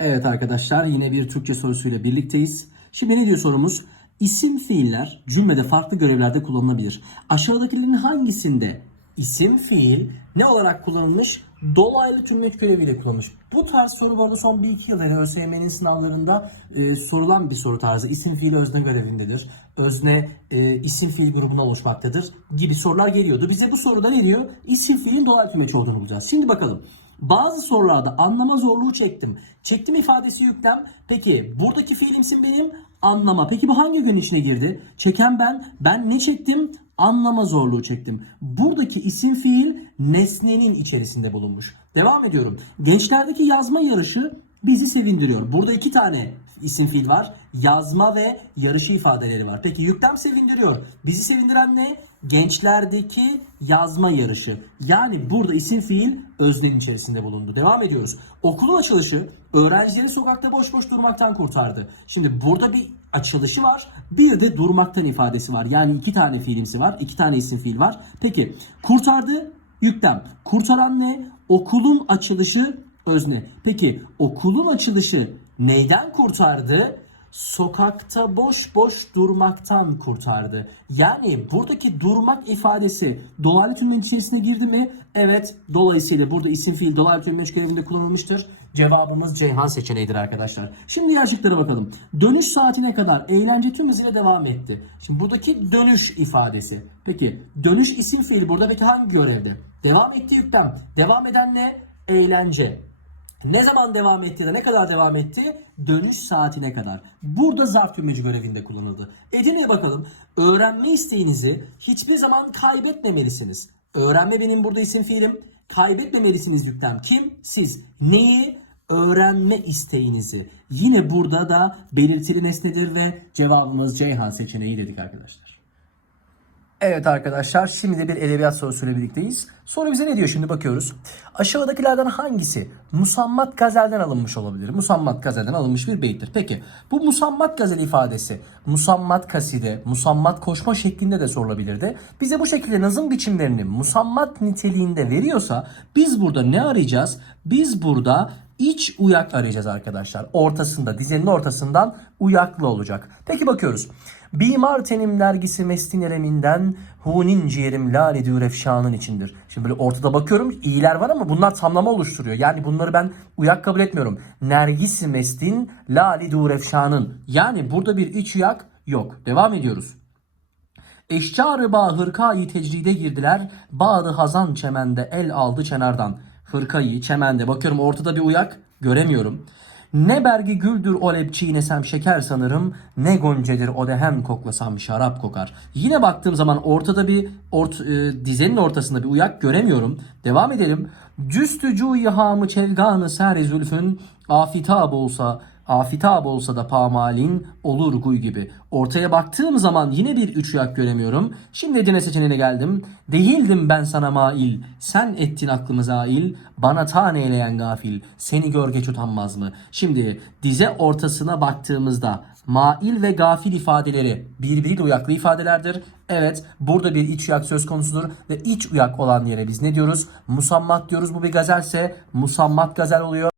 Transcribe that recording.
Evet arkadaşlar yine bir Türkçe sorusuyla birlikteyiz. Şimdi ne diyor sorumuz? İsim fiiller cümlede farklı görevlerde kullanılabilir. Aşağıdakilerin hangisinde isim fiil ne olarak kullanılmış? Dolaylı tümleç göreviyle kullanılmış. Bu tarz soru bu arada son 1-2 yıl yani ÖSYM'nin sınavlarında e, sorulan bir soru tarzı. İsim fiil özne görevindedir. Özne e, isim fiil grubuna oluşmaktadır gibi sorular geliyordu. Bize bu soruda ne diyor? İsim fiilin dolaylı tümleç olduğunu bulacağız. Şimdi bakalım. Bazı sorularda anlama zorluğu çektim. Çektim ifadesi yüklem. Peki buradaki fiilimsin benim anlama. Peki bu hangi gün içine girdi? Çeken ben. Ben ne çektim? Anlama zorluğu çektim. Buradaki isim fiil nesnenin içerisinde bulunmuş. Devam ediyorum. Gençlerdeki yazma yarışı bizi sevindiriyor. Burada iki tane isim fiil var. Yazma ve yarışı ifadeleri var. Peki yüklem sevindiriyor. Bizi sevindiren ne? Gençlerdeki yazma yarışı. Yani burada isim fiil öznenin içerisinde bulundu. Devam ediyoruz. Okulun açılışı öğrencileri sokakta boş boş durmaktan kurtardı. Şimdi burada bir açılışı var. Bir de durmaktan ifadesi var. Yani iki tane fiilimsi var. iki tane isim fiil var. Peki kurtardı yüklem. Kurtaran ne? Okulun açılışı özne. Peki okulun açılışı neyden kurtardı? Sokakta boş boş durmaktan kurtardı. Yani buradaki durmak ifadesi dolaylı tümleç içerisine girdi mi? Evet. Dolayısıyla burada isim fiil dolaylı tümleç görevinde kullanılmıştır. Cevabımız Ceyhan seçeneğidir arkadaşlar. Şimdi diğer şıklara bakalım. Dönüş saatine kadar eğlence tüm hızıyla devam etti. Şimdi buradaki dönüş ifadesi. Peki dönüş isim fiil burada peki hangi görevde? Devam etti yüklem. Devam eden ne? Eğlence. Ne zaman devam etti de ne kadar devam etti? Dönüş saatine kadar. Burada zarf tümleci görevinde kullanıldı. Edirne'ye bakalım. Öğrenme isteğinizi hiçbir zaman kaybetmemelisiniz. Öğrenme benim burada isim fiilim. Kaybetmemelisiniz yüklem. Kim? Siz. Neyi? Öğrenme isteğinizi. Yine burada da belirtili nesnedir ve cevabımız Ceyhan seçeneği dedik arkadaşlar. Evet arkadaşlar şimdi de bir edebiyat sorusuyla birlikteyiz. Soru bize ne diyor şimdi bakıyoruz. Aşağıdakilerden hangisi musammat gazelden alınmış olabilir? Musammat gazelden alınmış bir beyittir. Peki bu musammat gazel ifadesi musammat kaside, musammat koşma şeklinde de sorulabilirdi. Bize bu şekilde nazım biçimlerini musammat niteliğinde veriyorsa biz burada ne arayacağız? Biz burada iç uyak arayacağız arkadaşlar. Ortasında, dizinin ortasından uyaklı olacak. Peki bakıyoruz. Bimar tenim dergisi mestin ereminden hunin ciğerim lali dürefşanın içindir. Şimdi böyle ortada bakıyorum iyiler var ama bunlar tamlama oluşturuyor. Yani bunları ben uyak kabul etmiyorum. Nergis mestin lali dürefşanın. Yani burada bir iç uyak yok. Devam ediyoruz. Eşcar-ı bağ hırkayı tecride girdiler. Bağdı hazan çemende el aldı çenardan. Hırkayı çemende bakıyorum ortada bir uyak göremiyorum. Ne bergi güldür o lep çiğnesem şeker sanırım. Ne goncedir o dehem koklasam şarap kokar. Yine baktığım zaman ortada bir ort, e, dizenin ortasında bir uyak göremiyorum. Devam edelim. Cüstücü yihamı çevganı ser zülfün afitab olsa afitab olsa da pamalin olur guy gibi. Ortaya baktığım zaman yine bir üç yak göremiyorum. Şimdi Edirne seçeneğine geldim. Değildim ben sana mail. Sen ettin aklımı zail. Bana tane eyleyen gafil. Seni gör geç utanmaz mı? Şimdi dize ortasına baktığımızda mail ve gafil ifadeleri birbiriyle uyaklı ifadelerdir. Evet burada bir iç uyak söz konusudur ve iç uyak olan yere biz ne diyoruz? Musammat diyoruz. Bu bir gazelse musammat gazel oluyor.